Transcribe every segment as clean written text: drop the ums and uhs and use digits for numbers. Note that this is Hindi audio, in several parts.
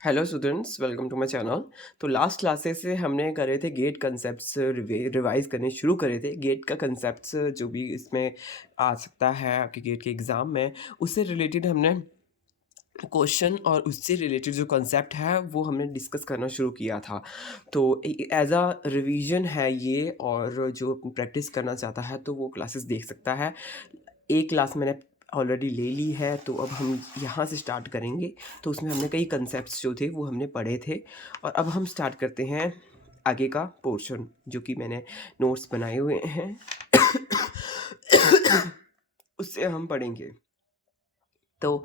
Hello students, welcome to my channel. तो लास्ट क्लासेस से हमने करे थे गेट कंसेप्ट्स रिवाइज करने शुरू करे थे। गेट का कंसेप्ट्स जो भी इसमें आ सकता है आपके गेट के एग्ज़ाम में, उससे रिलेटेड हमने क्वेश्चन और उससे रिलेटेड जो कंसेप्ट है वो हमने डिस्कस करना शुरू किया था। तो एज अ रिवीजन है ये, और जो प्रैक्टिस करना चाहता है तो वो क्लासेस देख सकता है। एक क्लास मैंने ऑलरेडी ले ली है, तो अब हम यहाँ से स्टार्ट करेंगे। तो उसमें हमने कई कंसेप्ट्स जो थे वो हमने पढ़े थे, और अब हम स्टार्ट करते हैं आगे का पोर्शन जो कि मैंने नोट्स बनाए हुए हैं। उससे हम पढ़ेंगे। तो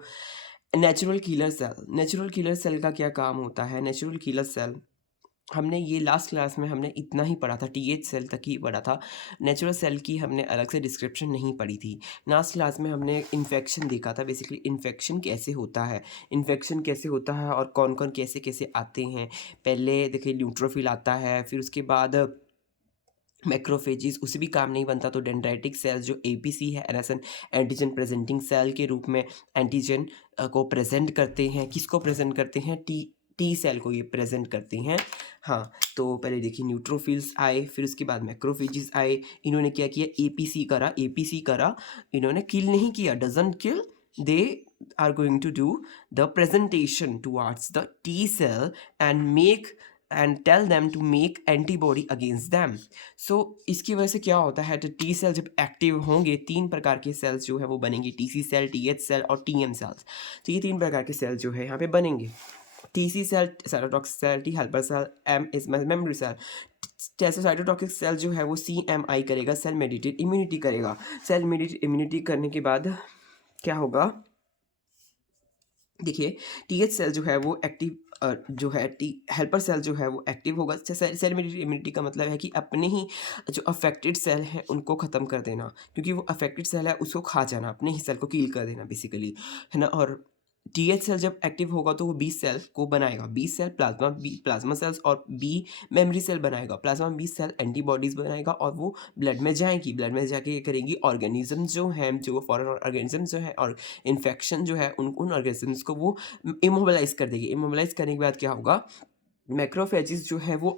नेचुरल किलर सेल का क्या काम होता है? नेचुरल किलर सेल हमने ये लास्ट क्लास में हमने इतना ही पढ़ा था, टीएच सेल तक ही पढ़ा था। नेचुरल सेल की हमने अलग से डिस्क्रिप्शन नहीं पढ़ी थी। लास्ट क्लास में हमने इन्फेक्शन देखा था, बेसिकली इन्फेक्शन कैसे होता है और कौन कौन कैसे कैसे आते हैं। पहले देखिए न्यूट्रोफिल आता है, फिर उसके बाद मैक्रोफेजिस, उसे भी काम नहीं बनता तो डेंड्राइटिक सेल्स जो एपीसी है, एनासन एंटीजन प्रेजेंटिंग सेल के रूप में एंटीजन को प्रेजेंट करते हैं। किसको प्रेजेंट करते हैं? टी सेल को ये प्रेजेंट करते हैं। हाँ, तो पहले देखिए न्यूट्रोफिल्स आए, फिर उसके बाद मैक्रोफेजिस आए। इन्होंने क्या किया? एपीसी करा। इन्होंने किल नहीं किया, doesn't kill. They are going to do the presentation towards the T cell and tell them to make antibody against them. So इसकी वजह से क्या होता है? तो टी सेल जब एक्टिव होंगे, तीन प्रकार के सेल्स जो है वो बनेंगे, टीसी सेल, टीएच सेल और टीएम सेल्स। तो ये तीन प्रकार के सेल जो है यहाँ पे बनेंगे। TC cell cytotoxic cell, T helper cell, M is memory cell. जैसे साइटोटॉक्सिक सेल जो है वो CMI करेगा, सेल मेडिएटेड इम्यूनिटी करेगा। सेल मेडिएटेड इम्यूनिटी करने के बाद क्या होगा? देखिए, टीएच सेल जो है वो एक्टिव जो है टी हेल्पर सेल जो है वो एक्टिव होगा। सेल मेडिएटेड इम्यूनिटी का मतलब है कि अपने ही जो अफेक्टेड सेल हैं उनको ख़त्म कर देना, क्योंकि वो अफेक्टेड सेल है उसको खा जाना, अपने ही सेल को किल कर देना बेसिकली, है ना। और टीएच सेल जब एक्टिव होगा तो वो बी सेल को बनाएगा, बी सेल प्लाज्मा सेल्स और बी मेमोरी सेल बनाएगा। प्लाज्मा बी सेल एंटीबॉडीज़ बनाएगा और वो ब्लड में जाएगी, ब्लड में जाके ये करेंगी ऑर्गेनिज्म जो हैं, जो फॉरेन ऑर्गेनिज्म जो है और इन्फेक्शन जो है उन ऑर्गेनिजम्स को वो इमोबलाइज कर देगी। इमोबलाइज करने के बाद क्या होगा? मैक्रोफेजिस जो है वो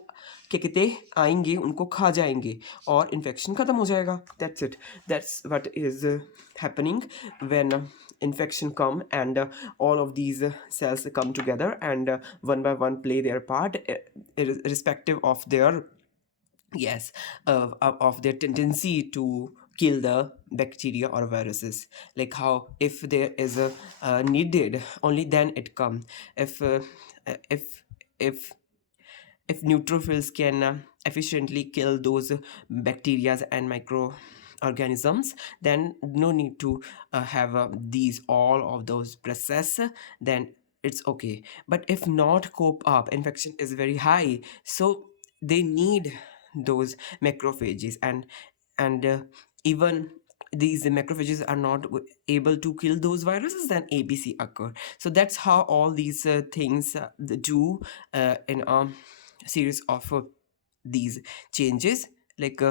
क्या कहते हैं, आएंगे, उनको खा जाएंगे और इन्फेक्शन ख़त्म हो जाएगा। That's it, that's what is happening when infection come, and all of these cells come together and one by one play their part, irrespective of their, yes, of their tendency to kill the bacteria or viruses. Like how if there is a needed, only then it come. If if if if neutrophils can efficiently kill those bacteria and microorganisms, then no need to have these all of those process, then it's okay. But if not cope up, infection is very high, so they need those macrophages, and even these macrophages are not able to kill those viruses, then ABC occur. So that's how all these things do in a series of these changes. like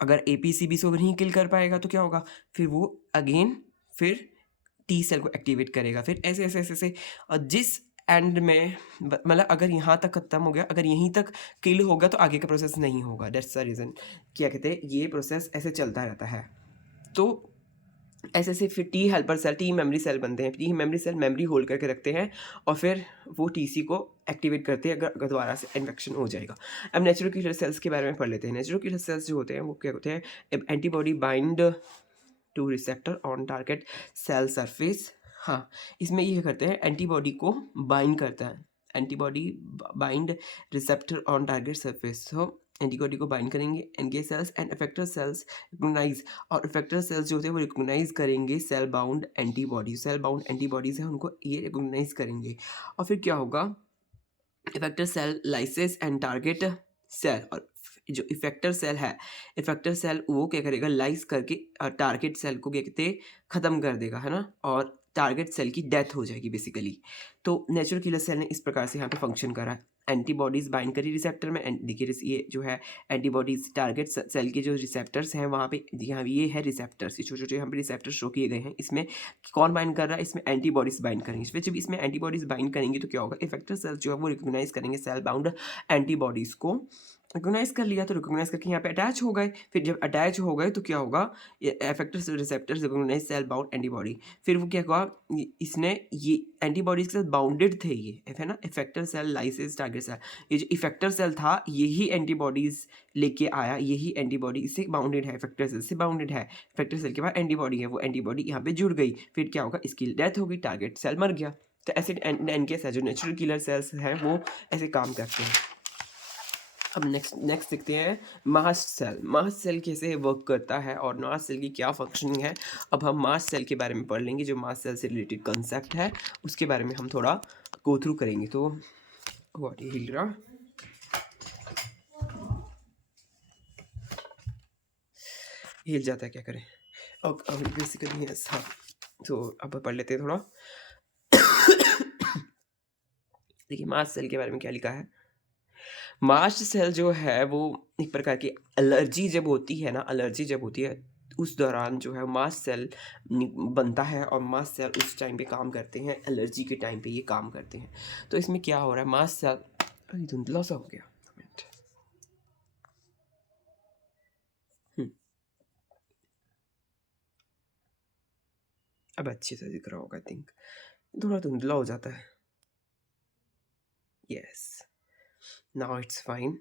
अगर APCB को नहीं किल कर पाएगा तो क्या होगा? फिर वो अगेन फिर टी सेल को एक्टिवेट करेगा, फिर ऐसे ऐसे ऐसे ऐसे, और जिस एंड में मतलब अगर यहाँ तक खत्म हो गया, अगर यहीं तक किल होगा तो आगे का प्रोसेस नहीं होगा। दैट्स द रीज़न, क्या कहते हैं, ये प्रोसेस ऐसे चलता रहता है। तो ऐसे ऐसे फिर T helper cell, T memory cell बनते हैं। T memory cell memory hold करके रखते हैं और फिर वो टीसी को एक्टिवेट करते हैं अगर दोबारा से इन्फेक्शन हो जाएगा। अब नेचुरल किलर सेल्स के बारे में पढ़ लेते हैं। नेचुरल किलर सेल्स जो होते हैं वो क्या होते हैं? Antibody bind to receptor on target cell surface. हाँ, इसमें ये करते हैं, एंटीबॉडी को बाइंड करता है, antibody bind receptor on target surface. So antibody को बाइंड करेंगे, NK cells and effector cells recognize, और इफेक्टर सेल्स जो होते हैं वो रिकॉग्नाइज करेंगे सेल बाउंड एंटीबॉडीज हैं उनको ये रिकॉग्नाइज करेंगे। और फिर क्या होगा? Effector cell lyses and target cell, और जो इफेक्टर सेल है, इफेक्टर सेल वो क्या करेगा? लाइस करके टारगेट सेल को क्या कहते हैं? ख़त्म कर देगा, है ना। और टारगेट सेल की डेथ हो जाएगी बेसिकली। तो नेचुरल किलर सेल ने इस प्रकार से यहाँ पे फंक्शन करा। एंटीबॉडीज़ बाइंड करी रिसेप्टर में देखिए ये जो है एंटीबॉडीज़ टारगेट सेल के जो रिसेप्टर्स हैं वहाँ पे, यहाँ ये है रिसेप्टर्स, ये छोटे छोटे यहाँ पे रिसेप्टर्स शो किए गए हैं। इसमें कौन बाइंड कर रहा है? इसमें एंटीबॉडीज़ बाइंड करेंगे। इसमें जब इसमें एंटीबॉडीज़ बाइंड करेंगे तो क्या होगा? इफेक्टर सेल्स जो है वो रिकॉग्नाइज करेंगे सेल बाउंड एंटीबॉडीज़ को। रिकॉग्नाइज कर लिया तो रिकॉग्नाइज करके यहाँ पे अटैच हो गए। फिर जब अटैच हो गए तो क्या होगा? ये effector receptors recognize cell bound antibody. फिर वो क्या हुआ? इसने ये एंटीबॉडीज के साथ बाउंडेड थे, ये है ना, effector cell lysis target cell. ये जो इफेक्टर सेल था यही एंटीबॉडीज लेके आया, यही एंटीबॉडी इससे बाउंडेड है, इफेक्टर सेल से बाउंडेड है। इफेक्टर सेल के बाद एंटीबॉडी है, वो एंटीबॉडी यहाँ पे जुड़ गई। फिर क्या होगा? इसकी डेथ हो गई, टारगेट सेल मर गया। तो ऐसे एनके जो नेचुरल किलर सेल्स हैं वो ऐसे काम करते हैं। अब नेक्स्ट देखते हैं मास्ट सेल। मास्ट सेल कैसे वर्क करता है और मास्ट सेल की क्या फंक्शनिंग है। अब हम मास्ट सेल के बारे में पढ़ लेंगे, जो मास्ट सेल से रिलेटेड कंसेप्ट है उसके बारे में हम थोड़ा गो थ्रू करेंगे। तो व्हाट हिल रहा हिल जाता है, क्या करें। अब बेसिकली हाँ, तो अब पढ़ लेते हैं थोड़ा। देखिए मास्ट सेल के बारे में क्या लिखा है। मास्ट सेल जो है वो एक प्रकार की एलर्जी जब होती है ना, एलर्जी जब होती है उस दौरान जो है मास्ट सेल बनता है, और मास्ट सेल उस टाइम पे काम करते हैं, एलर्जी के टाइम पे ये काम करते हैं। तो इसमें क्या हो रहा है? मास्ट सेल धुंधला सा हो गया, अब अच्छे से दिख रहा होगा। आई थिंक थोड़ा धुंधला हो जाता है। Yes, now it's fine.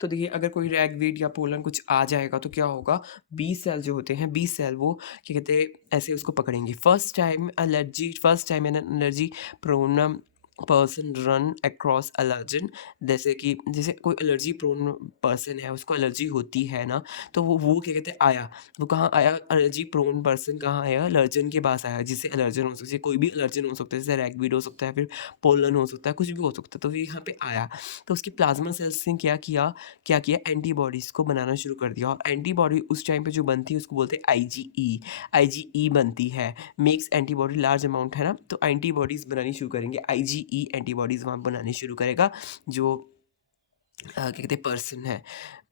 तो देखिए अगर कोई रैगवीड या पोलन कुछ आ जाएगा तो क्या होगा? बी सेल जो होते हैं, बी सेल वो क्या कहते हैं, ऐसे उसको पकड़ेंगे। First time an allergy prone person run across allergen. जैसे कोई एलर्जी प्रोन पर्सन है, उसको एलर्जी होती है ना, तो वो क्या कहते हैं आया। वो कहाँ आया? एलर्जी प्रोन पर्सन कहाँ आया? एलर्जन के पास आया, जिससे एलर्जन हो सकती है, कोई भी एलर्जन हो सकता है, जैसे रैगवीड हो सकता है, फिर पोलन हो सकता है, कुछ भी हो सकता है। तो ये यहाँ पे आया तो उसकी प्लाज्मा सेल्स ने क्या किया? एंटीबॉडीज़ को बनाना शुरू कर दिया। और एंटीबॉडी उस टाइम पे जो बनती है उसको बोलते हैं आईजीई। आईजीई बनती है, मेक्स एंटीबॉडी लार्ज अमाउंट, है ना। तो एंटीबॉडीज़ बनानी शुरू करेंगे, आईजीई एंटीबॉडीज़ वहाँ बनानी शुरू करेगा जो क्या कहते हैं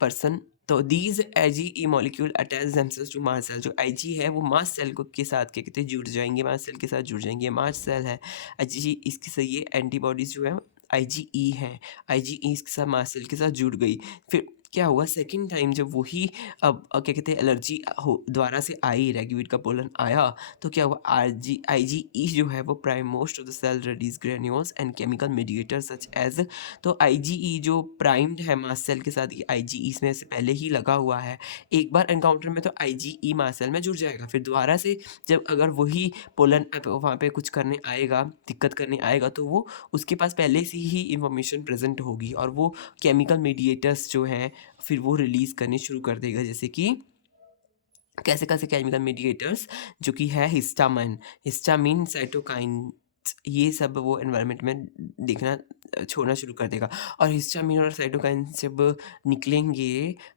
पर्सन। तो these IgE molecule attach themselves to mast cell. जो आईजी है वो मास्ट सेल को के साथ क्या कहते हैं जुड़ जाएंगे, मास्ट सेल के साथ जुड़ जाएंगे। मास्ट सेल है आईजीई, इसके से ये एंटीबॉडीज़ जो है आईजीई है, आईजीई इसके साथ मास्ट सेल के साथ जुड़ गई। फिर क्या हुआ? सेकंड टाइम जब वही क्या कहते हैं एलर्जी हो दोबारा से आई, रेगुएट का पोलन आया, तो क्या हुआ? आईजीई जो है वो prime most of the cell release granules and chemical mediator such as. तो आईजीई जो प्राइम्ड है मास्ट सेल के साथ, ये आईजीई इसमें से पहले ही लगा हुआ है। एक बार एनकाउंटर में तो आईजीई मास्ट सेल में जुड़ जाएगा, फिर दोबारा से जब अगर वही पोलन वहाँ पे कुछ करने आएगा, दिक्कत करने आएगा, तो वो उसके पास पहले से ही इंफॉर्मेशन प्रेजेंट होगी और वो केमिकल मीडिएटर्स जो हैं फिर वो रिलीज़ करनी शुरू कर देगा। जैसे कि कैसे कैसे केमिकल मीडिएटर्स, जो कि है हिस्टामिन, साइटोकाइन, ये सब वो एनवायरनमेंट में देखना छोड़ना शुरू कर देगा। और हिस्टामिन और साइटोकाइन जब निकलेंगे,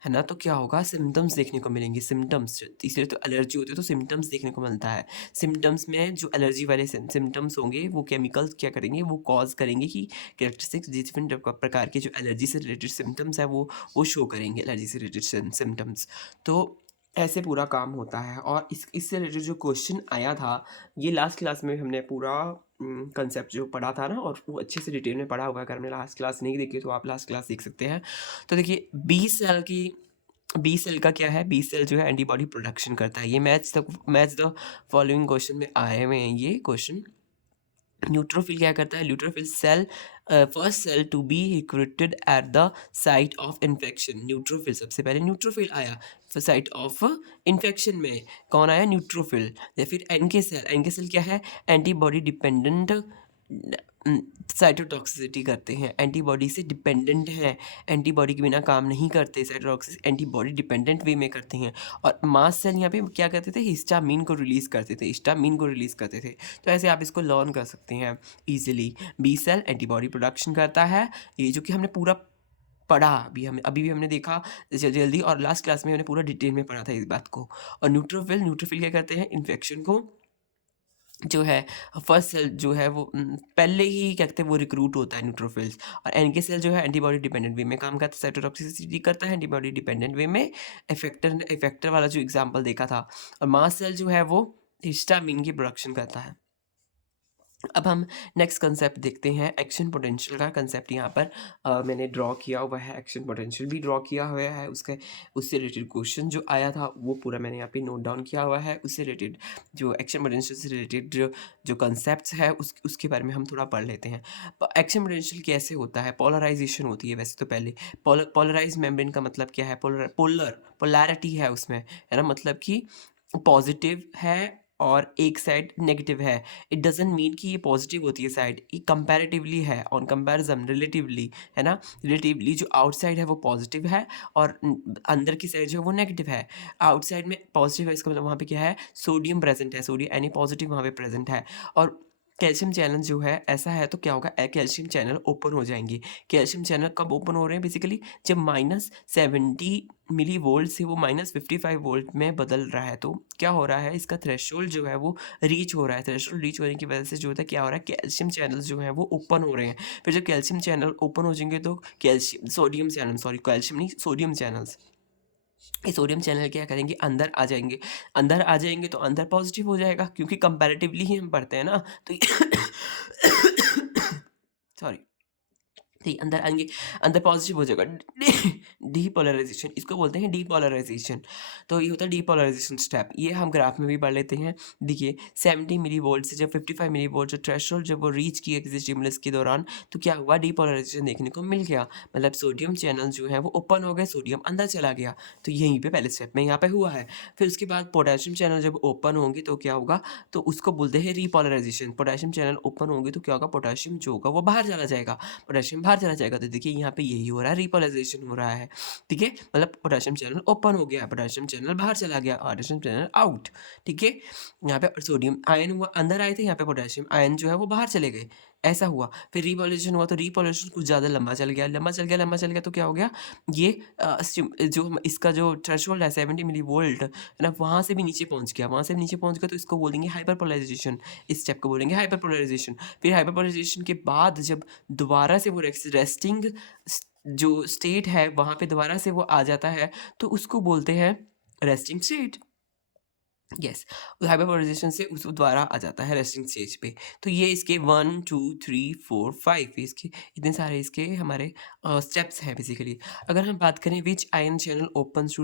है ना, तो क्या होगा? सिम्टम्स देखने को मिलेंगे। सिम्टम्स, इसलिए तो एलर्जी होती है तो सिम्टम्स देखने को मिलता है। सिम्टम्स में जो एलर्जी वाले सिम्टम्स होंगे वो केमिकल्स क्या करेंगे? वो कॉज करेंगे कि कैरेक्टरिस्टिक्स डिफरेंट प्रकार के जो एलर्जी से रिलेटेड सिम्टम्स है वो शो करेंगे, एलर्जी से रिलेटेड सिम्टम्स। तो ऐसे पूरा काम होता है। और इससे रिलेटेड जो क्वेश्चन आया था, ये लास्ट क्लास में हमने पूरा कंसेप्ट जो पढ़ा था ना, और वो अच्छे से डिटेल में पढ़ा हुआ है। अगर हमने लास्ट क्लास नहीं देखी तो आप लास्ट क्लास देख सकते हैं। तो देखिए बी सेल का क्या है? बी सेल जो है एंटीबॉडी प्रोडक्शन करता है। ये मैच द फॉलोइंग क्वेश्चन में आए हुए हैं ये क्वेश्चन। न्यूट्रोफिल क्या करता है? Neutrophil cell first cell to be recruited at the site of infection. Neutrophil सबसे पहले न्यूट्रोफिल आया साइट ऑफ इन्फेक्शन में। कौन आया? न्यूट्रोफिल। या फिर एनके सेल क्या है? एंटीबॉडी डिपेंडेंट साइटोटॉक्सिसिटी करते हैं, एंटीबॉडी से डिपेंडेंट हैं, एंटीबॉडी के बिना काम नहीं करते। साइटोटॉक्सिस एंटीबॉडी डिपेंडेंट वे में करते हैं। और मास्ट सेल यहाँ पे क्या करते थे? हिस्टामिन को रिलीज़ करते थे। तो ऐसे आप इसको लर्न कर सकते हैं easily. B cell antibody production करता है, ये जो कि हमने पूरा पढ़ा अभी हमें, अभी भी हमने देखा जल्दी, और लास्ट क्लास में हमने पूरा डिटेल में पढ़ा था इस बात को। और न्यूट्रोफिल क्या करते हैं, इन्फेक्शन को जो है फर्स्ट सेल जो है वो पहले ही क्या कहते हैं वो रिक्रूट होता है न्यूट्रोफिल्स। और एनके सेल जो है एंटीबॉडी डिपेंडेंट वे में काम करता है, साइटोटॉक्सिसिटी करता है एंटीबॉडी डिपेंडेंट वे में। इफेक्टर वाला जो एग्जांपल देखा था। और मास्ट सेल जो है वो हिस्टामिन की प्रोडक्शन करता है। अब हम नेक्स्ट कंसेप्ट देखते हैं, एक्शन पोटेंशियल का कंसेप्ट यहाँ पर मैंने ड्रॉ किया हुआ है, एक्शन पोटेंशियल भी ड्रॉ किया हुआ है। उससे रिलेटेड क्वेश्चन जो आया था वो पूरा मैंने यहाँ पे नोट डाउन किया हुआ है। उससे रिलेटेड जो एक्शन पोटेंशियल से रिलेटेड जो कंसेप्ट्स है उसके बारे में हम थोड़ा पढ़ लेते हैं। एक्शन पोटेंशियल कैसे होता है, पोलराइजेशन होती है वैसे तो पहले। पोलराइज मेम्ब्रेन का मतलब क्या है, पोलैरिटी है उसमें, है ना, मतलब कि पॉजिटिव है और एक साइड नेगेटिव है। इट डजंट मीन कि ये पॉजिटिव होती है साइड, ये कंपैरेटिवली है, ऑन कंपैरिजन, रिलेटिवली, है ना। रिलेटिवली जो आउटसाइड है वो पॉजिटिव है और अंदर की साइड जो है वो नेगेटिव है। आउटसाइड में पॉजिटिव है, इसका मतलब वहाँ पे क्या है, सोडियम प्रेजेंट है, सोडियम यानी पॉजिटिव वहाँ पे प्रेजेंट है। और कैल्शियम चैनल जो है ऐसा है तो क्या होगा, कैल्शियम चैनल ओपन हो जाएंगे। कैल्शियम चैनल कब ओपन हो रहे हैं, बेसिकली जब -70 मिली वोल्ट से वो -55 वोल्ट में बदल रहा है। तो क्या हो रहा है, इसका थ्रेशोल्ड जो है वो रीच हो रहा है। थ्रेशोल्ड रीच होने की वजह से जो होता है क्या हो रहा है, कैल्शियम चैनल्स जो हैं वो ओपन हो रहे हैं। फिर जब कैल्शियम चैनल ओपन हो जाएंगे तो calcium sodium channel, sorry calcium नहीं, सोडियम चैनल्स, ये सोडियम चैनल क्या करेंगे, अंदर आ जाएंगे। अंदर आ जाएंगे तो अंदर पॉजिटिव हो जाएगा, क्योंकि कंपैरेटिवली ही हम पढ़ते हैं ना, तो सॉरी, ठीक, अंदर आएंगे, अंदर पॉजिटिव हो जाएगा। डीपोलराइजेशन, इसको बोलते हैं डीपोलराइजेशन। तो ये होता है डीपोलराइजेशन स्टेप, ये हम ग्राफ में भी पढ़ लेते हैं। देखिए 70 मिली वोल्ट से जब 55 मिली वोल्ट जो थ्रेशोल्ड जब वो रीच किया किसी स्टिमुलस के दौरान, तो क्या हुआ, डीपोलराइजेशन देखने को मिल गया। मतलब सोडियम चैनल जो है वो ओपन हो गए, सोडियम अंदर चला गया। तो यहीं पे पहले स्टेप में यहाँ पे हुआ है। फिर उसके बाद पोटेशियम चैनल जब ओपन होंगे तो क्या होगा, तो उसको बोलते हैं रीपोलराइजेशन। पोटेशियम चैनल ओपन होंगे तो क्या होगा, पोटेशियम जो होगा वो बाहर चला जाएगा, पोटेशियम बाहर चला जाएगा। तो देखिए यहाँ पे यही हो रहा है, रिपोलराइजेशन हो रहा है। ठीक है, मतलब पोटेशियम चैनल ओपन हो गया, पोटेशियम चैनल बाहर चला गया, पोटेशियम चैनल आउट। ठीक है, यहाँ पे सोडियम आयन हुआ, अंदर आए थे, यहाँ पे पोटेशियम आयन जो है वो बाहर चले गए, ऐसा हुआ। फिर रिपोलराइजेशन हुआ, तो रिपोलराइजेशन कुछ ज़्यादा लंबा चल गया, लंबा चल गया तो क्या हो गया, ये इसका जो थ्रेशोल्ड है 70 मिली वोल्ट है ना, वहाँ से भी नीचे पहुँच गया, वहाँ से भी नीचे पहुँच गया, तो इसको बोलेंगे हाइपरपोलराइजेशन। इस स्टेप को बोलेंगे हाइपरपोलराइजेशन। फिर हाइपरपोलराइजेशन के बाद जब दोबारा से वो रेस्टिंग जो स्टेट है वहाँ पे दोबारा से वो आ जाता है, तो उसको बोलते हैं रेस्टिंग स्टेट। यस, हाइपरपोलराइजेशन से उस दोबारा आ जाता है रेस्टिंग स्टेज पे। तो ये इसके 1 2 3 4 5 इसके इतने सारे इसके हमारे स्टेप्स हैं बेसिकली। अगर हम बात करें which ion channel open to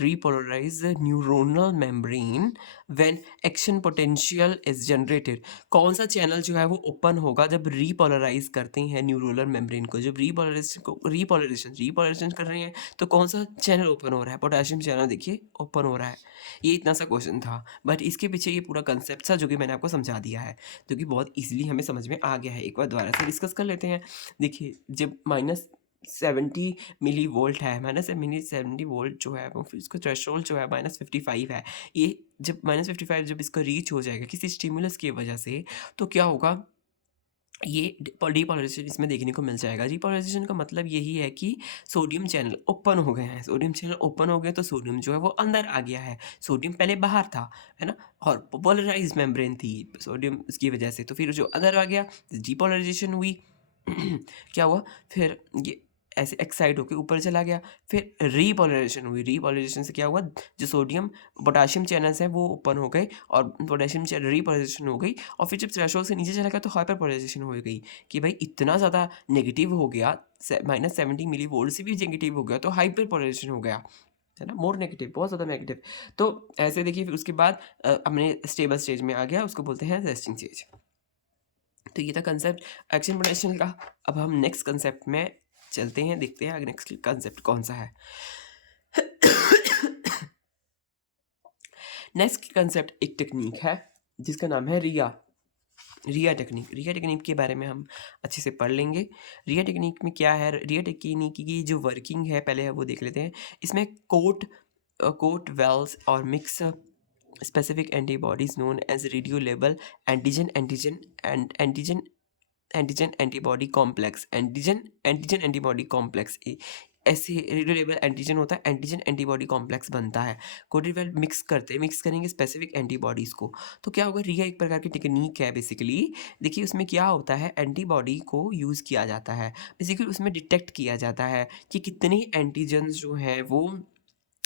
repolarize neuronal membrane when action potential is generated, कौन सा चैनल जो है वो ओपन होगा जब रिपोलराइज करते हैं न्यूरोनल मेम्ब्रेन को। जब रिपोलराइजेशन कर रहे हैं तो कौन सा चैनल ओपन हो रहा है, पोटेशियम चैनल देखिए ओपन हो रहा है। ये इतना सा क्वेश्चन था, बट इसके पीछे ये पूरा कंसेप्ट था जो कि मैंने आपको समझा दिया है, जो कि बहुत इजीली हमें समझ में आ गया है। एक बार दोबारा से डिस्कस कर लेते हैं। देखिए जब -70 मिली वोल्ट है, -70 वोल्ट जो है वो, फिर उसका थ्रेशोल्ड जो है -55 है। ये जब -55 जब इसका रीच हो जाएगा किसी स्टिमुलस की वजह से, तो क्या होगा, ये डीपोलराइजेशन इसमें देखने को मिल जाएगा। डीपोलराइजेशन का मतलब यही है कि सोडियम चैनल ओपन हो गए हैं, सोडियम चैनल ओपन हो गए तो सोडियम जो है वो अंदर आ गया है, सोडियम पहले बाहर था, है ना, और पोलराइज मेम्ब्रेन थी सोडियम की वजह से, तो फिर जो अंदर आ गया डीपोलराइजेशन हुई। क्या हुआ, फिर ये ऐसे एक्साइड होकर ऊपर चला गया, फिर रीपोलराइजेशन हुई। रीपोलराइजेशन से क्या हुआ, जो सोडियम पोटाशियम चैनल्स हैं वो ओपन हो गए और पोटेशियम चैनल रीपोलराइजेशन हो गई। और फिर जब थ्रेशोल्ड से नीचे चला गया तो हाइपरपोलराइजेशन हो गई, कि भाई इतना ज़्यादा नेगेटिव हो गया, -70 मिली वोल्ट से भी नेगेटिव हो गया तो हाइपरपोलराइजेशन हो गया, है ना, मोर नेगेटिव, बहुत ज़्यादा नेगेटिव। तो ऐसे देखिए फिर उसके बाद अपने स्टेबल स्टेज में आ गया, उसको बोलते हैं रेस्टिंग स्टेज। तो ये था कंसेप्ट एक्शन पोटेंशियल का। अब हम नेक्स्ट कंसेप्ट में चलते हैं, देखते हैं नेक्स्ट कंसेप्ट कौन सा है। नेक्स्ट कंसेप्ट एक टेक्निक है जिसका नाम है रिया टेक्निक के बारे में हम अच्छे से पढ़ लेंगे। रिया टेक्निक में क्या है, रिया टेक्निक की जो वर्किंग है पहले वो देख लेते हैं। इसमें कोट वेल्स और mix specific antibodies known as radio label antigen antigen antibody complex, antigen antigen antibody complex ऐसे रेडियो लेबल एंटीजन होता है, एंटीजन एंटीबॉडी कॉम्प्लेक्स बनता है। कोडिफायर मिक्स करेंगे स्पेसिफिक एंटीबॉडीज़ को, तो क्या होगा, रिया एक प्रकार की टेक्नीक है बेसिकली। देखिए उसमें क्या होता है, एंटीबॉडी को यूज़ किया जाता है, बेसिकली उसमें डिटेक्ट किया जाता है कि कितने एंटीजन्स जो हैं वो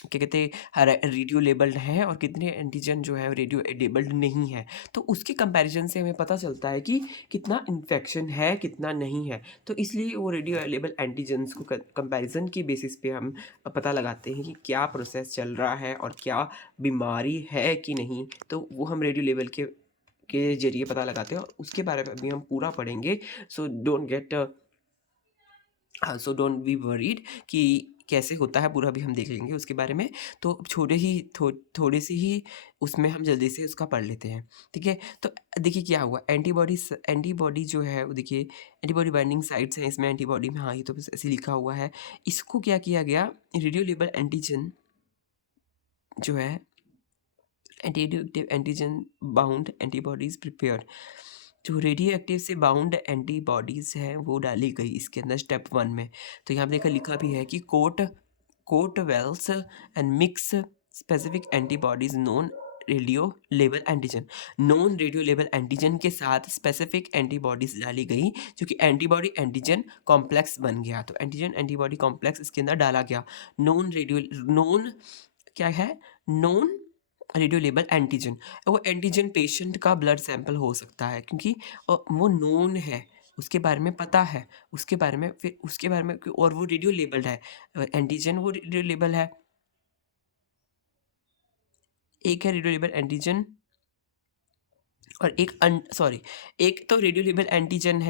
क्या कहते हैं रेडियो लेबल्ड हैं और कितने एंटीजन जो है रेडियो लेबल्ड नहीं है। तो उसके कंपैरिजन से हमें पता चलता है कि कितना इन्फेक्शन है कितना नहीं है। तो इसलिए वो रेडियो लेबल एंटीजन्स को कंपैरिजन की बेसिस पे हम पता लगाते हैं कि क्या प्रोसेस चल रहा है और क्या बीमारी है कि नहीं। तो वो हम रेडियो लेबल के जरिए पता लगाते हैं और उसके बारे में अभी हम पूरा पढ़ेंगे। सो डोंट बी वरीड कि कैसे होता है, पूरा भी हम देख लेंगे उसके बारे में। तो थोड़े से ही उसमें हम जल्दी से उसका पढ़ लेते हैं, ठीक है। तो देखिए क्या हुआ, एंटीबॉडी जो है वो देखिए एंटीबॉडी बाइंडिंग साइट्स हैं इसमें एंटीबॉडी में, हाँ ये तो बस ऐसे लिखा हुआ है। इसको क्या किया गया, रेडियो लेबल एंटीजन जो है radio active antigen bound antibodies prepared, जो रेडियो एक्टिव से बाउंड एंटीबॉडीज़ हैं वो डाली गई इसके अंदर स्टेप 1 में। तो यहाँ पे देखा लिखा भी है कि coat wells and mix specific antibodies non radio label antigen, non radio label antigen के साथ स्पेसिफिक एंटीबॉडीज डाली गई जो कि एंटीबॉडी एंटीजन कॉम्प्लेक्स बन गया। तो एंटीजन एंटीबॉडी कॉम्प्लेक्स इसके अंदर डाला गया। नॉन क्या है, नॉन रेडियो लेबल एंटीजन, वो एंटीजन पेशेंट का ब्लड सैंपल हो सकता है क्योंकि वो नोन है, उसके बारे में पता है, उसके बारे में फिर उसके बारे में और वो रेडियो लेबल्ड है। एंटीजन वो रेडियो लेबल है, एक है रेडियो लेबल एंटीजन और एक तो रेडियो लेबल एंटीजन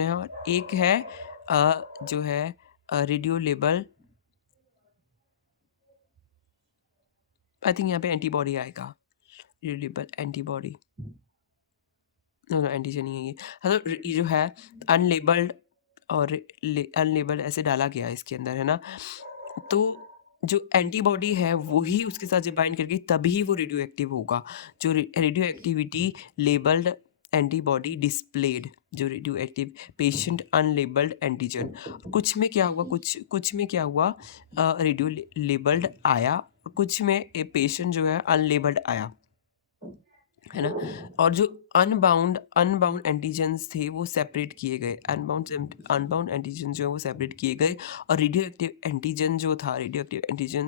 है और एक है जो है रेडियो लेबल, आई थिंक यहाँ पे एंटीबॉडी आएगा, radio label antibody, no antigen ही है ये। हाँ तो ये जो है अनलेबल्ड और अनलेबल्ड ऐसे डाला गया है इसके अंदर, है ना। तो जो एंटीबॉडी है वही उसके साथ जब बाइंड करके तभी वो रेडियो एक्टिव होगा। जो radio activity labelled antibody displayed, जो radio active patient unlabelled antigen, कुछ में क्या हुआ, कुछ में क्या हुआ, रेडियो लेबल्ड आया और कुछ में पेशेंट जो है अनलेबल्ड आया, है ना। और जो अनबाउंड एंटीजन्स थे वो सेपरेट किए गए, अनबाउंड एंटीजन जो है वो सेपरेट किए गए और रेडियो एक्टिव एंटीजन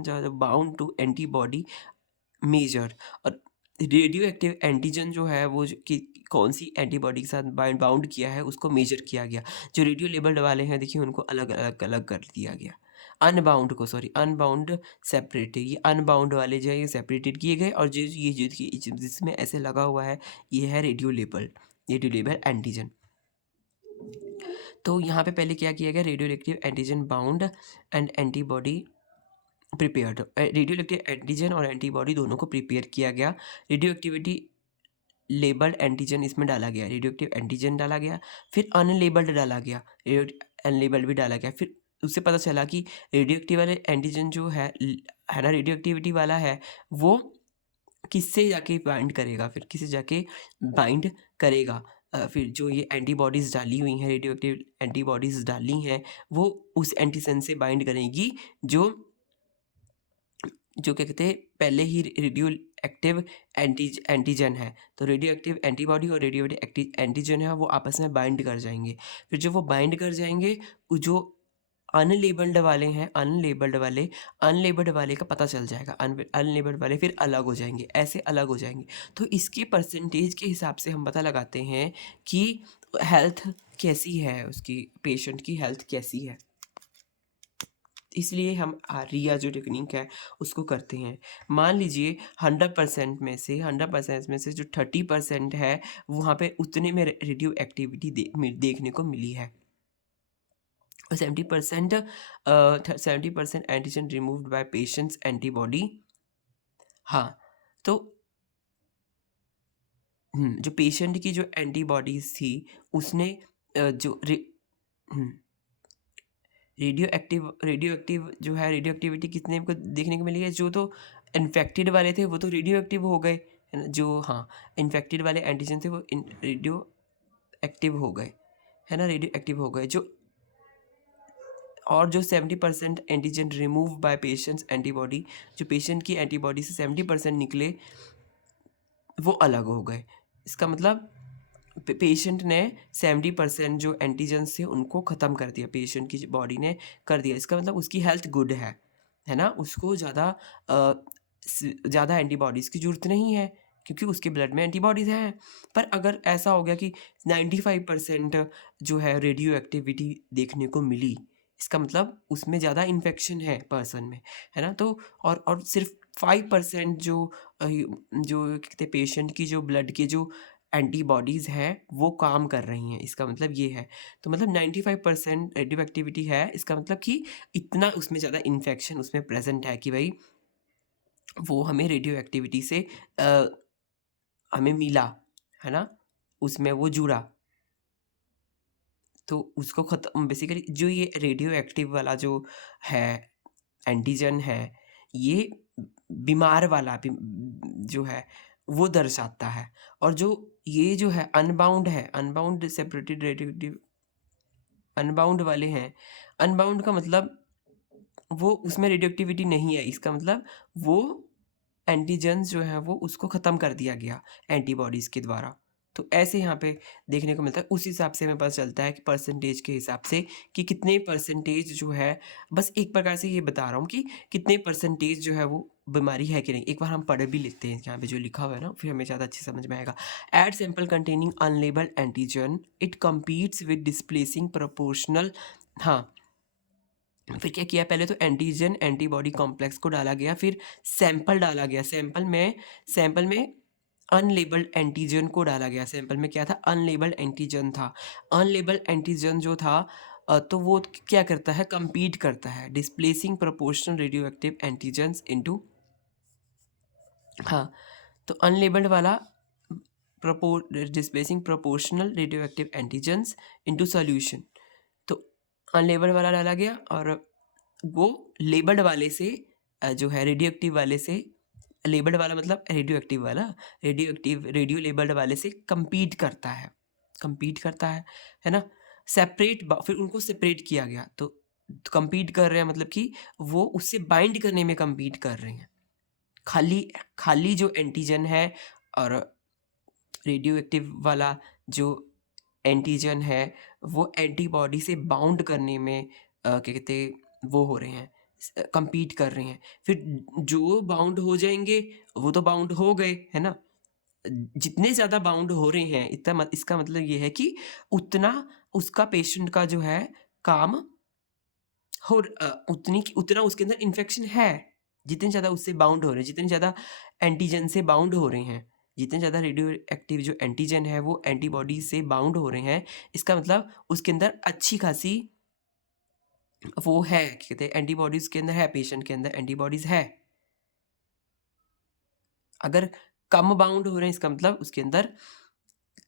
जो बाउंड टू एंटीबॉडी मेजर, और रेडियो एक्टिव एंटीजन जो है वो कि कौन सी एंटीबॉडी के साथ बाउंड किया है उसको मेजर किया गया। जो रेडियो लेबल्ड वाले हैं देखिए उनको अलग कर दिया गया, अनबाउंड सेपरेट है, ये अनबाउंड वाले जो है ये सेपरेटेड किए गए और जिसमें ऐसे लगा हुआ है ये है रेडियो लेबल एंटीजन। तो यहाँ पे पहले क्या किया गया, radio active antigen bound and antibody prepared, radio active antigen और एंटीबॉडी दोनों को प्रिपेयर किया गया। रेडियो एक्टिविटी लेबल्ड एंटीजन इसमें डाला गया, रेडियो एक्टिव एंटीजन डाला गया, फिर अनलेबल्ड डाला गया, अनलेबल्ड भी डाला गया। फिर उससे पता चला कि रेडियो एक्टिव वाले एंटीजन जो है ना, रेडियो एक्टिविटी वाला है वो किससे जाके बाइंड करेगा, फिर किससे जाके बाइंड करेगा। फिर जो ये एंटीबॉडीज़ डाली हुई हैं, रेडियो एक्टिव एंटीबॉडीज़ डाली हैं वो उस एंटीजन से बाइंड करेगी जो क्या कहते हैं पहले ही रेडियो एक्टिव एंटीजन है। तो रेडियो एक्टिव एंटीबॉडी और रेडियो एक्टिव एंटीजन है वो आपस में बाइंड कर जाएंगे। फिर जब वो बाइंड कर जाएंगे जो अनलेबल्ड वाले का पता चल जाएगा, अनलेबल्ड वाले फिर अलग हो जाएंगे, ऐसे अलग हो जाएंगे। तो इसके परसेंटेज के हिसाब से हम पता लगाते हैं कि हेल्थ कैसी है, उसकी पेशेंट की हेल्थ कैसी है। इसलिए हम रिया जो टेक्निक है उसको करते हैं। मान लीजिए 100% में से जो 30% है वहाँ पे उतने में रेडियो एक्टिविटी देखने को मिली है और 70% antigen removed by patients antibody. हाँ तो जो पेशेंट की जो एंटीबॉडीज थी उसने रेडियो एक्टिव जो है रेडियो एक्टिविटी कितने को देखने को मिली है, जो तो इन्फेक्टेड वाले थे वो तो रेडियो एक्टिव हो गए, जो हाँ इन्फेक्टेड वाले एंटीजन थे वो रेडियो एक्टिव हो गए, है ना, रेडियो एक्टिव हो गए जो, और जो 70% antigen remove by patients antibody, जो पेशेंट की एंटीबॉडी से 70% निकले वो अलग हो गए। इसका मतलब पेशेंट ने 70% जो एंटीजन्स थे उनको ख़त्म कर दिया, पेशेंट की बॉडी ने कर दिया। इसका मतलब उसकी हेल्थ गुड है ना? उसको ज़्यादा एंटीबॉडीज़ की ज़रूरत नहीं है क्योंकि उसके ब्लड में एंटीबॉडीज़ हैं। पर अगर ऐसा हो गया कि 95% जो है रेडियो एक्टिविटी देखने को मिली, इसका मतलब उसमें ज़्यादा इन्फेक्शन है पर्सन में, है ना? तो और सिर्फ 5% जो कहते हैं पेशेंट की जो ब्लड के जो एंटीबॉडीज़ हैं वो काम कर रही हैं, इसका मतलब ये है। तो मतलब 95% रेडियो एक्टिविटी है, इसका मतलब कि इतना उसमें ज़्यादा इन्फेक्शन उसमें प्रेज़ेंट है कि भई वो हमें रेडियो एक्टिविटी से अ, हमें मिला, है ना? उसमें वो जुड़ा। तो उसको ख़त्म बेसिकली जो ये रेडियो एक्टिव वाला जो है, एंटीजन है, ये बीमार वाला भी जो है वो दर्शाता है। और जो ये जो है अनबाउंड है, अनबाउंड सेपरेटेड रेडियो अनबाउंड वाले हैं, अनबाउंड का मतलब वो उसमें रेडियो एक्टिविटी नहीं है, इसका मतलब वो एंटीजेन्स जो हैं वो उसको ख़त्म कर दिया गया एंटीबॉडीज़ के द्वारा। तो ऐसे यहाँ पे देखने को मिलता है, उस हिसाब से हमें पता चलता है कि परसेंटेज के हिसाब से कि कितने परसेंटेज जो है, बस एक प्रकार से ये बता रहा हूँ कि कितने परसेंटेज जो है वो बीमारी है कि नहीं। एक बार हम पढ़ भी लेते हैं यहाँ पे जो लिखा हुआ है ना, फिर हमें ज़्यादा अच्छे समझ में आएगा। Add sample containing unlabelled antigen, it competes with displacing proportional. हाँ, फिर क्या किया, पहले तो एंटीजन एंटीबॉडी कॉम्प्लेक्स को डाला गया, फिर सैंपल डाला गया, सैंपल में अनलेबल्ड एंटीजन को डाला गया। सैंपल में क्या था, अनलेबल्ड एंटीजन था। अनलेबल्ड एंटीजन जो था तो वो क्या करता है, compete करता है, displacing proportional radio active antigens into. हाँ, तो अनलेबल्ड वाला displacing proportional radio active antigens into solution. तो अनलेबल्ड वाला डाला गया और वो लेबल्ड वाले से जो है रेडियो एक्टिव वाले से, लेबल्ड वाला मतलब रेडियो एक्टिव वाला, रेडियो लेबल्ड वाले से compete करता है ना? फिर उनको सेपरेट किया गया। तो compete कर रहे हैं मतलब कि वो उससे बाइंड करने में compete कर रहे हैं। खाली खाली जो एंटीजन है और रेडियो एक्टिव वाला जो एंटीजन है वो एंटीबॉडी से बाउंड करने में क्या कहते हैं वो हो रहे हैं, compete कर रहे हैं। फिर जो बाउंड हो जाएँगे वो तो बाउंड हो गए, है ना? जितने ज़्यादा बाउंड हो रहे हैं इसका मतलब ये है कि उतना उसका पेशेंट का जो है काम उतना उसके अंदर इन्फेक्शन है। जितने ज़्यादा उससे बाउंड हो रहे हैं, जितने ज़्यादा एंटीजन से बाउंड हो रहे हैं, जितने ज़्यादा रेडियो एक्टिव जो एंटीजन है वो एंटीबॉडी से बाउंड हो रहे हैं, इसका मतलब उसके अंदर अच्छी खासी वो है, क्या कहते हैं, एंटीबॉडीज़ के अंदर है, पेशेंट के अंदर एंटीबॉडीज़ है। अगर कम बाउंड हो रहे हैं इसका मतलब उसके अंदर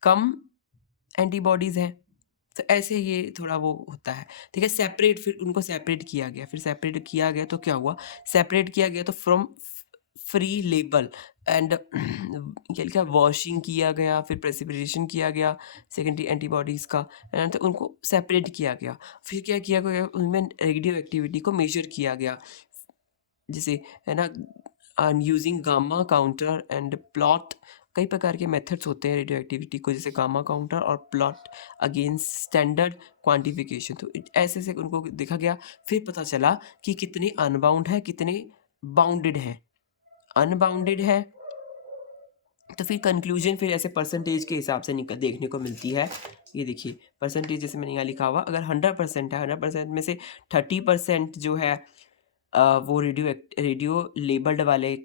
कम एंटीबॉडीज़ हैं। तो ऐसे ये थोड़ा वो होता है, ठीक है? फिर उनको सेपरेट किया गया तो क्या हुआ? सेपरेट किया गया तो फ्रॉम फ्री लेबल एंड क्या लिखा, वॉशिंग किया गया, फिर प्रेसिपिटेशन किया गया सेकेंडरी एंटीबॉडीज़ का, एंड तो उनको सेपरेट किया गया। फिर क्या किया गया, उनमें रेडियो एक्टिविटी को मेज़र किया गया। जैसे, है ना, using gamma counter and plot. कई प्रकार के मेथड्स होते हैं रेडियो एक्टिविटी को, जैसे गामा काउंटर और प्लॉट अगेंस्ट स्टैंडर्ड क्वांटिफिकेशन। तो ऐसे से उनको देखा गया, फिर पता चला कि कितने अनबाउंड है, कितने बाउंडेड हैं। अनबाउंडेड है तो फिर कंक्लूजन फिर ऐसे परसेंटेज के हिसाब से देखने को मिलती है। ये देखिए परसेंटेज, जैसे मैंने यहाँ लिखा हुआ, अगर 100% है, 100% में से 30% जो है वो रेडियो लेबल्ड वाले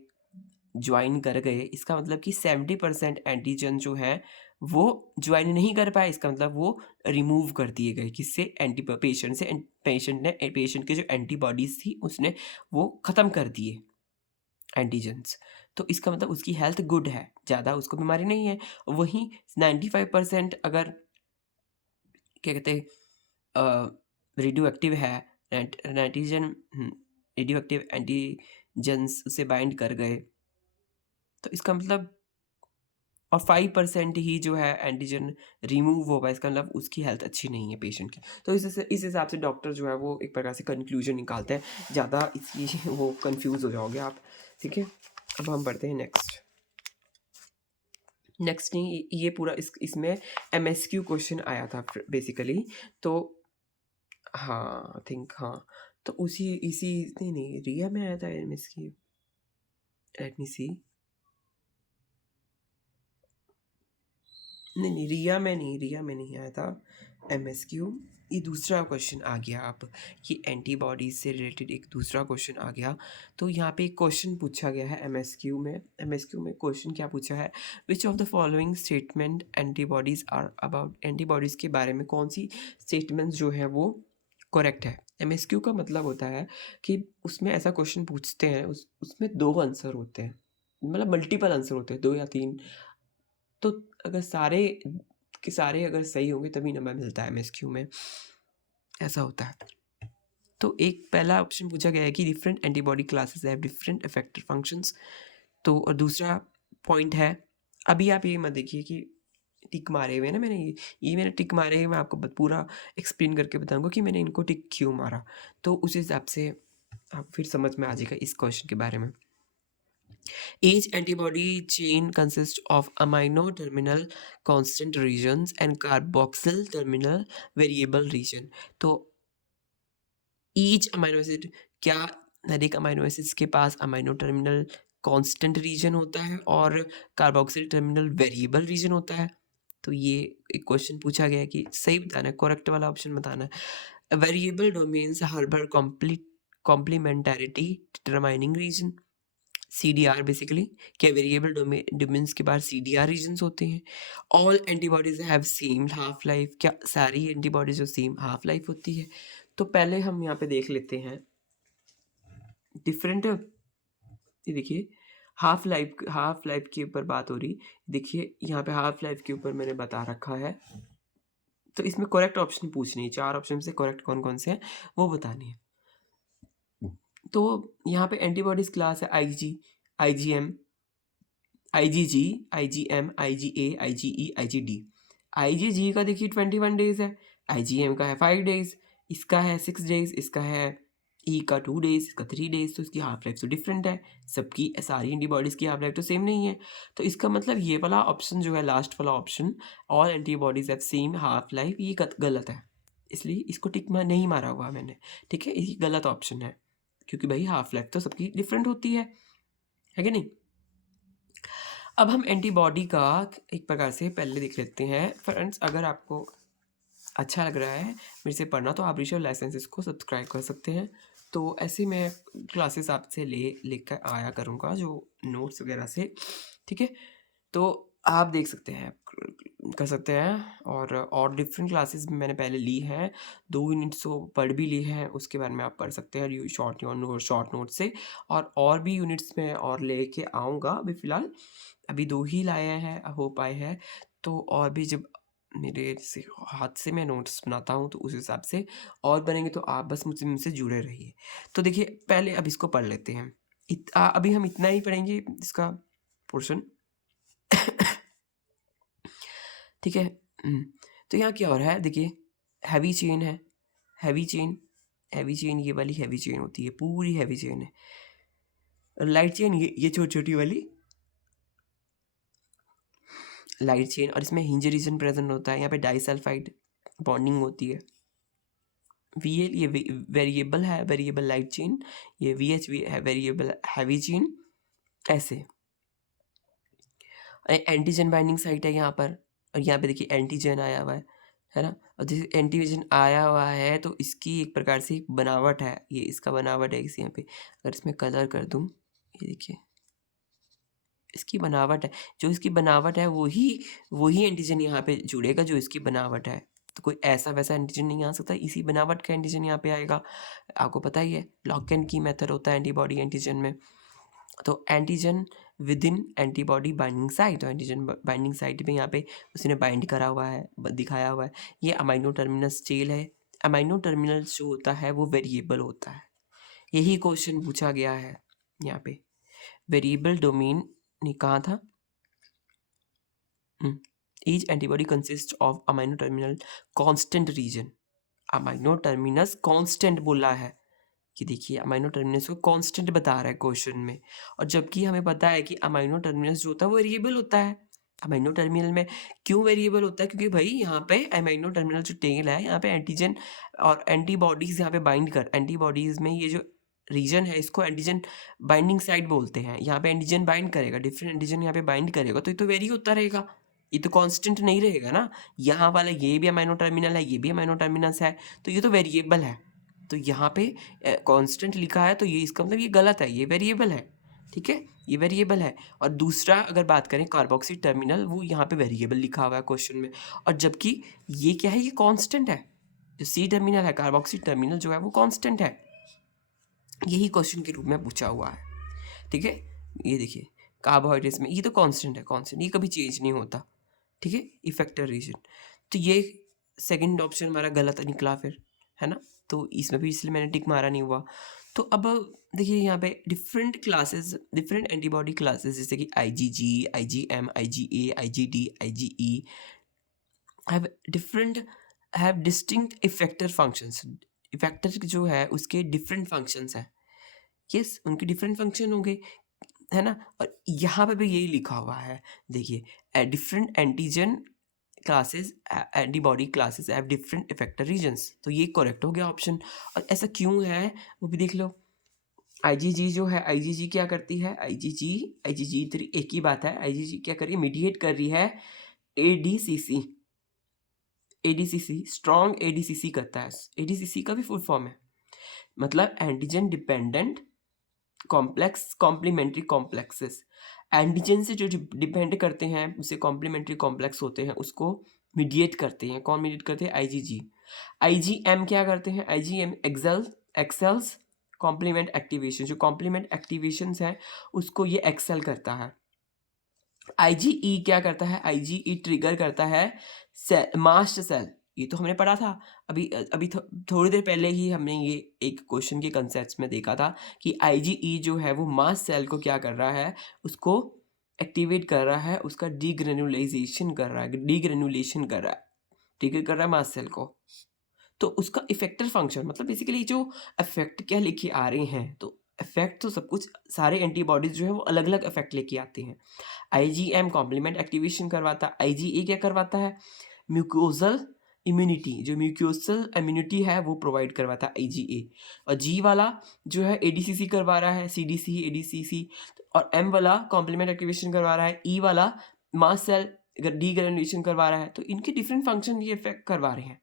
ज्वाइन कर गए। इसका मतलब कि 70% एंटीजन जो है वो ज्वाइन नहीं कर पाए, इसका मतलब वो रिमूव कर दिए गए। किससे? पेशेंट के जो एंटीबॉडीज थी उसने वो ख़त्म कर दिए एंटीजन्स। तो इसका मतलब उसकी हेल्थ गुड है, ज़्यादा उसको बीमारी नहीं है। वहीं 95% अगर क्या कहते हैं रेडियो एक्टिव है, एंटीजन रेडियो एक्टिव एंटीजन्स उसे बाइंड कर गए, तो इसका मतलब और 5% ही जो है एंटीजन रिमूव होगा, इसका मतलब उसकी हेल्थ अच्छी नहीं है पेशेंट की। तो इस हिसाब से डॉक्टर जो है वो एक प्रकार से कंक्लूजन निकालते हैं, ज़्यादा इसकी वो कंफ्यूज हो जाओगे आप, ठीक है। अब हम बढ़ते हैं नेक्स्ट। नेक्स्ट नहीं, ये पूरा इसमें एमएसक्यू क्वेश्चन आया था बेसिकली। तो हाँ आई थिंक, हाँ तो उसी इसी नहीं नहीं रिया में आया था एमएसक्यू, लेट मी सी। नहीं नहीं रिया में नहीं आया था एमएसक्यू। ये दूसरा क्वेश्चन आ गया। अब ये एंटीबॉडीज से रिलेटेड एक दूसरा क्वेश्चन आ गया। तो यहाँ पे एक क्वेश्चन पूछा गया है एमएसक्यू में क्वेश्चन क्या पूछा है, which of the following statement antibodies are about, antibodies के बारे में कौन सी स्टेटमेंट्स जो है वो करेक्ट है। एमएसक्यू का मतलब होता है कि उसमें ऐसा क्वेश्चन पूछते हैं, उसमें दो आंसर होते हैं, मतलब मल्टीपल आंसर होते हैं, 2 या 3। तो अगर सारे के सारे अगर सही होंगे तभी नंबर मिलता है एमएसक्यू में, ऐसा होता है। तो एक पहला ऑप्शन पूछा गया है कि different antibody classes have different effector functions. तो और दूसरा पॉइंट है, अभी आप ये मत देखिए कि टिक मारे हुए हैं ना मैंने, ये मैंने टिक मारे हुए, मैं आपको पूरा एक्सप्लेन करके बताऊंगा कि मैंने इनको टिक क्यों मारा। तो उस हिसाब से आप फिर समझ में आ जाएगा इस क्वेश्चन के बारे में। Each antibody chain consists of amino terminal constant regions and carboxyl terminal variable region. तो each अमाइनो एसिड, क्या हर एक अमाइनो एसिड्स के पास अमाइनो टर्मिनल कांस्टेंट रीजन होता है और कार्बोक्सिल टर्मिनल वेरिएबल रीजन होता है। तो ये एक क्वेश्चन पूछा गया है कि सही बताना है, करेक्ट वाला ऑप्शन बताना है। Variable domains harbour complementarity determining region, CDR basically, क्या वेरिएबल डोमेन्स के बाद CDR रीजन्स होते हैं। All antibodies have same half life, क्या सारी एंटीबॉडीज जो सेम हाफ लाइफ होती है। तो पहले हम यहाँ पे देख लेते हैं डिफरेंट, ये देखिए हाफ लाइफ के ऊपर बात हो रही। देखिए यहाँ पे हाफ लाइफ के ऊपर मैंने बता रखा है। तो इसमें करेक्ट ऑप्शन पूछनी है, 4 ऑप्शन से करेक्ट कौन कौन से हैं वो बतानी है। तो यहाँ पे एंटीबॉडीज क्लास है IG, IgM, IgG, IgM, IgA, IgE, IgD। IgG का देखिए 21 डेज है, IgM का है 5 डेज, इसका है 6 डेज, इसका है E का 2 डेज, इसका 3 डेज। तो इसकी हाफ लाइफ तो डिफरेंट है, सबकी सारी एंटीबॉडीज़ की हाफ लाइफ तो सेम नहीं है। तो इसका मतलब ये वाला ऑप्शन जो है, लास्ट वाला option, all antibodies have same half life, ये गलत है। इसलिए इसको टिक नहीं मारा हुआ मैंने, ठीक है, ये गलत ऑप्शन है, क्योंकि भाई हाफ लाइफ तो सबकी डिफरेंट होती है कि नहीं। अब हम एंटीबॉडी का एक प्रकार से पहले देख लेते हैं फ्रेंड्स। अगर आपको अच्छा लग रहा है मेरे से पढ़ना तो आप ऋषभ लाइसेंसेस को सब्सक्राइब कर सकते हैं। तो ऐसे मैं क्लासेस आपसे लेकर आया करूँगा जो नोट्स वगैरह से, ठीक है। तो आप देख सकते हैं, कर सकते हैं। और डिफरेंट क्लासेस मैंने पहले ली हैं, 2 यूनिट्स तो पढ़ भी ली हैं, उसके बारे में आप पढ़ सकते हैं शॉर्ट नोट से। और भी यूनिट्स में और लेके आऊँगा, अभी फ़िलहाल अभी 2 ही लाए हैं, हो पाए हैं। तो और भी जब मेरे से हाथ से मैं नोट्स बनाता हूँ तो उस हिसाब से और बनेंगे, तो आप बस मुझसे जुड़े रहिए। तो देखिए पहले अब इसको पढ़ लेते हैं। अभी हम इतना ही पढ़ेंगे इसका पोर्शन, ठीक है। तो यहाँ क्या हो रहा है देखिए, हैवी चेन है, हैवी चेन ये वाली हैवी चेन होती है, पूरी हैवी चेन है। लाइट चेन ये छोटी छोटी वाली लाइट चेन, और इसमें हिंज रीजन प्रेजेंट होता है। यहाँ पे डाइसल्फाइड बॉन्डिंग होती है। VL ये वेरिएबल है, वेरिएबल लाइट चेन। ये VH भी है, वेरिएबल हैवी चेन। ऐसे एंटीजन बाइंडिंग साइट है यहाँ पर, और यहाँ पे देखिए एंटीजन आया हुआ है ना। और जैसे एंटीजन आया हुआ है तो इसकी एक प्रकार से एक बनावट है, ये इसका बनावट है। इस यहाँ पे अगर इसमें कलर कर दूँ, ये देखिए इसकी बनावट है, जो इसकी बनावट है वही एंटीजन यहाँ पे जुड़ेगा जो इसकी बनावट है। तो कोई ऐसा वैसा एंटीजन नहीं आ सकता, इसी बनावट का एंटीजन यहाँ पे आएगा। आपको पता ही है लॉक एंड की मेथड होता है एंटीबॉडी एंटीजन में। तो antigen with in antibody binding site, तो एंटीजन बाइंडिंग साइट पे यहाँ पे उसने बाइंड करा हुआ है, दिखाया हुआ है। ये अमाइनो टर्मिनस चेल है। अमाइनो टर्मिनल जो होता है वो वेरिएबल होता है, यही क्वेश्चन पूछा गया है। यहाँ पे वेरिएबल डोमेन ने कहा था, each antibody consist of amino terminal constant region. Amino terminus constant बोला है कि देखिए अमाइनो टर्मिनस को कांस्टेंट बता रहा है क्वेश्चन में, और जबकि हमें पता है कि अमाइनो टर्मिनस जो होता है वो वेरिएबल होता है। अमाइनो टर्मिनल में क्यों वेरिएबल होता है? क्योंकि भाई यहाँ पे अमाइनो टर्मिनल जो टेल है, यहाँ पे एंटीजन और एंटीबॉडीज यहाँ पे बाइंड कर, एंटीबॉडीज में ये जो रीजन है इसको एंटीजन बाइंडिंग साइट बोलते हैं। यहाँ पे एंटीजन बाइंड करेगा, डिफरेंट एंटीजन यहाँ पे बाइंड करेगा, तो ये तो वेरी होता रहेगा, ये तो कांस्टेंट नहीं रहेगा ना। यहाँ वाला ये भी अमाइनो टर्मिनल है, ये भी अमाइनो टर्मिनल्स है, तो ये तो वेरिएबल है। तो यहाँ पे कांस्टेंट लिखा है तो ये इसका मतलब ये गलत है, ये वेरिएबल है, ठीक है, ये वेरिएबल है। और दूसरा अगर बात करें कार्बोक्सी टर्मिनल, वो यहाँ पे वेरिएबल लिखा हुआ है क्वेश्चन में, और जबकि ये क्या है, ये कांस्टेंट है। जो सी टर्मिनल है, कार्बोक्सी टर्मिनल जो है वो कांस्टेंट है। यही क्वेश्चन के रूप में पूछा हुआ है, ठीक है। ये देखिए कार्बोहाइड्रेट्स में ये तो कांस्टेंट है, कांस्टेंट, ये कभी चेंज नहीं होता, ठीक है, इफेक्टर रीजन। तो ये सेकंड ऑप्शन हमारा गलत निकला फिर, है ना। तो इसमें भी इसलिए मैंने टिक मारा नहीं हुआ। तो अब देखिए यहाँ पे different classes, different antibody classes, जैसे कि IgG, IgM, IgA, IgD, IgE have distinct effector functions. Effector जो है उसके डिफरेंट फंक्शंस हैं, यस, उनके डिफरेंट फंक्शन होंगे, है ना। और यहाँ पे भी यही लिखा हुआ है, देखिए different antigen classes, antibody classes have different effector regions, तो ये करेक्ट हो गया ऑप्शन। और ऐसा क्यों है वो भी देख लो। IgG जो है, IgG क्या करती है, IgG तेरी एक ही बात है, IgG क्या कर रही है, मीडिएट कर रही है ADCC, स्ट्रॉन्ग ADCC करता है। ADCC का भी फुल फॉर्म है, मतलब antigen dependent complex complementary complexes. Antigen से जो डिपेंड करते हैं उसे कॉम्प्लीमेंट्री कॉम्प्लेक्स होते हैं, उसको मीडिएट करते हैं। कौन मीडिएट करते हैं? IgG। IgM क्या करते हैं? IgM एक्सेल्स कॉम्प्लीमेंट एक्टिवेशन, जो कॉम्प्लीमेंट एक्टिवेशंस हैं उसको ये एक्सेल करता है। IgE क्या करता है? IgE ट्रिगर करता है सेल, मास्ट सेल। ये तो हमने पढ़ा था अभी अभी थोड़ी देर पहले ही हमने ये एक क्वेश्चन के कंसेप्ट में देखा था कि IgE जो है वो मास्ट सेल को क्या कर रहा है, उसको एक्टिवेट कर रहा है, उसका डीग्रेनुलाइजेशन कर रहा है, डीग्रेनुलेशन कर रहा है, ट्रिगर कर रहा है मास्ट सेल को। तो उसका इफेक्टर फंक्शन, मतलब बेसिकली जो इफेक्ट क्या लेके आ रहे हैं, तो इफेक्ट तो सब कुछ, सारे एंटीबॉडीज जो है वो अलग अलग इफेक्ट लेके आते हैं। IgM कॉम्प्लीमेंट एक्टिवेशन करवाता है, IgA क्या करवाता है, म्यूकोजल इम्यूनिटी, जो म्यूकोसल इम्यूनिटी है वो प्रोवाइड करवाता है IgA। और G वाला जो है ADCC करवा रहा है, CDC ADCC। और M वाला कॉम्प्लीमेंट एक्टिवेशन करवा रहा है, E वाला मास्ट सेल डीग्रेनुलेशन करवा रहा है। तो इनके डिफरेंट फंक्शन ये इफेक्ट करवा रहे हैं।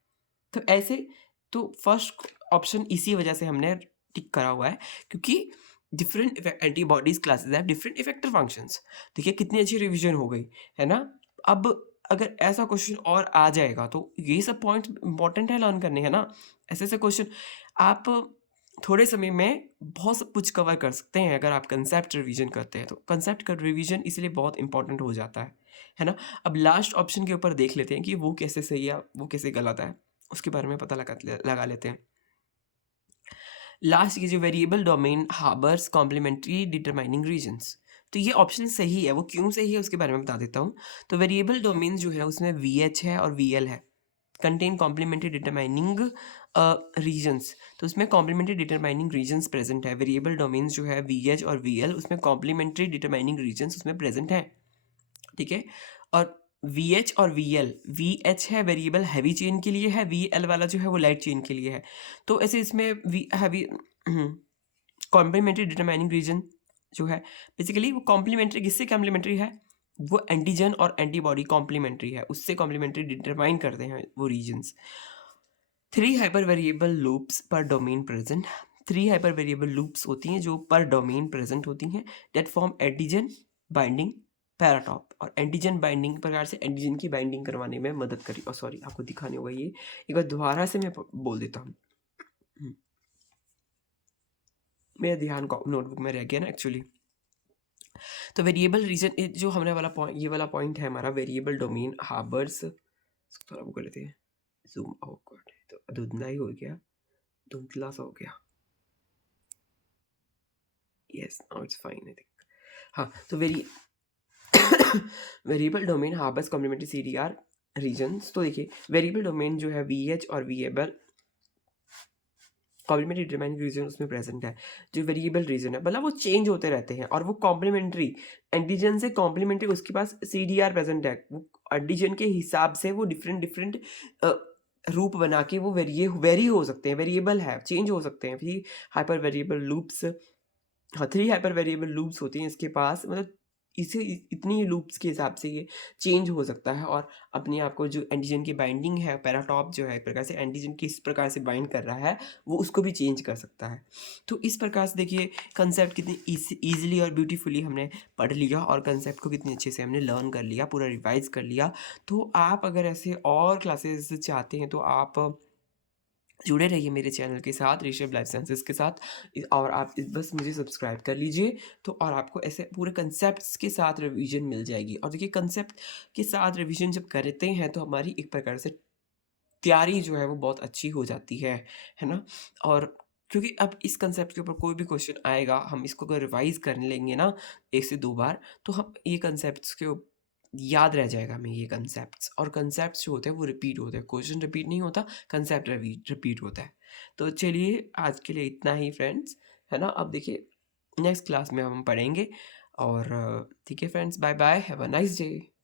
तो ऐसे, तो फर्स्ट ऑप्शन इसी वजह से हमने टिक करा हुआ है, क्योंकि different antibodies classes have different effector functions. देखिए कितनी अच्छी रिवीजन हो गई, है ना। अब अगर ऐसा क्वेश्चन और आ जाएगा तो ये सब पॉइंट इंपॉर्टेंट है लर्न करने, है ना। ऐसे ऐसे क्वेश्चन आप थोड़े समय में बहुत सब कुछ कवर कर सकते हैं अगर आप कंसेप्ट रिवीजन करते हैं। तो कंसेप्ट का रिवीजन इसलिए बहुत इंपॉर्टेंट हो जाता है ना। अब लास्ट ऑप्शन के ऊपर देख लेते हैं कि वो कैसे सही है, वो कैसे गलत है, उसके बारे में पता लगा लेते हैं। लास्ट, ये जो variable domain harbours complementary determining regions, तो ये ऑप्शन सही है। वो क्यों सही है उसके बारे में बता देता हूँ। तो वेरिएबल डोमेन जो है उसमें VH है और VL है, कंटेन कॉम्प्लीमेंट्री डिटरमाइनिंग रीजन्स। तो उसमें कॉम्प्लीमेंट्री डिटरमाइनिंग रीजन्स प्रेजेंट है। वेरिएबल डोमेन्स जो है VH और VL, उसमें कॉम्प्लीमेंट्री डिटरमाइनिंग रीजन्स उसमें प्रेजेंट है, ठीक है। और VH और VL, VH है वेरिएबल हैवी चेन के लिए है, VL वाला जो है वो लाइट चेन के लिए है। तो ऐसे इसमें हैवी कॉम्प्लीमेंट्री डिटरमाइनिंग रीजन जो है, बेसिकली वो कॉम्प्लीमेंट्री, किससे कॉम्प्लीमेंट्री है, वो एंटीजन और एंटीबॉडी कॉम्प्लीमेंट्री है, उससे कॉम्प्लीमेंट्री डिटरमाइन करते हैं वो regions. 3 hyper variable loops per domain present, 3 hyper variable loops होती हैं जो पर डोमेन प्रेजेंट होती हैं, that form antigen binding paratope. और एंटीजन बाइंडिंग प्रकार से एंटीजन की बाइंडिंग करवाने में मदद करी। और सॉरी, आपको दिखाने होगा ये एक बार दोबारा से मैं बोल देता हूँ, मेरा ध्यान नोटबुक में रह गया ना एक्चुअली। तो वेरिएबल रीजन जो हमने वाला पॉइंट, ये वाला पॉइंट है हमारा, वेरिएबल डोमेन हार्बर्स, थोड़ा वो कर लेते हैं जूम आउट, तो धुंधला ही हो गया, धुंधला सा हो गया, yes now it's fine I think. हाँ, तो variable domain harbours complementary CDR regions. तो देखिए वेरिएबल डोमेन जो है वीएच और वीएबल कॉम्प्लीमेंट्री डिटरमाइनिंग रीजन उसमें प्रेजेंट है। जो वेरिएबल रीजन है मतलब वो चेंज होते रहते हैं और वो कॉम्प्लीमेंट्री एंटीजन से कॉम्प्लीमेंट्री उसके पास सीडीआर प्रेजेंट है। वो एंटीजन के हिसाब से वो डिफरेंट डिफरेंट रूप बना के वो वेरी हो सकते हैं, वेरिएबल है, चेंज हो सकते हैं। फिर हाइपर वेरिएबल लूप्स, हाँ, 3 हाइपर वेरिएबल लूप्स होती हैं इसके पास, मतलब इसे इतनी लूप्स के हिसाब से ये चेंज हो सकता है और अपने आप को जो एंटीजन की बाइंडिंग है, पैराटॉप जो है एक प्रकार से एंटीजन किस प्रकार से बाइंड कर रहा है, वो उसको भी चेंज कर सकता है। तो इस प्रकार से देखिए कंसेप्ट कितनी ईज़िली और ब्यूटीफुली हमने पढ़ लिया और कंसेप्ट को कितने अच्छे से हमने लर्न कर लिया, पूरा रिवाइज़ कर लिया। तो आप अगर ऐसे और क्लासेस चाहते हैं तो आप जुड़े रहिए मेरे चैनल के साथ, ऋषभ लाइफ साइंसेज़ के साथ। और आप बस मुझे सब्सक्राइब कर लीजिए, तो और आपको ऐसे पूरे कंसेप्ट्स के साथ रिवीजन मिल जाएगी। और देखिए कंसेप्ट के साथ रिवीजन जब करते हैं तो हमारी एक प्रकार से तैयारी जो है वो बहुत अच्छी हो जाती है ना? और क्योंकि अब इस कंसेप्ट के ऊपर कोई भी क्वेश्चन आएगा, हम इसको अगर रिवाइज़ कर लेंगे ना 1 से 2 बार, तो हम ये कंसेप्ट्स के याद रह जाएगा हमें ये कंसेप्ट्स। और कंसेप्ट्स जो होते हैं वो रिपीट होते हैं, क्वेश्चन रिपीट नहीं होता, कंसेप्ट रिपीट होता है। तो चलिए आज के लिए इतना ही फ्रेंड्स, है ना? अब देखिए नेक्स्ट क्लास में हम पढ़ेंगे और ठीक है friends, bye bye, have a nice day.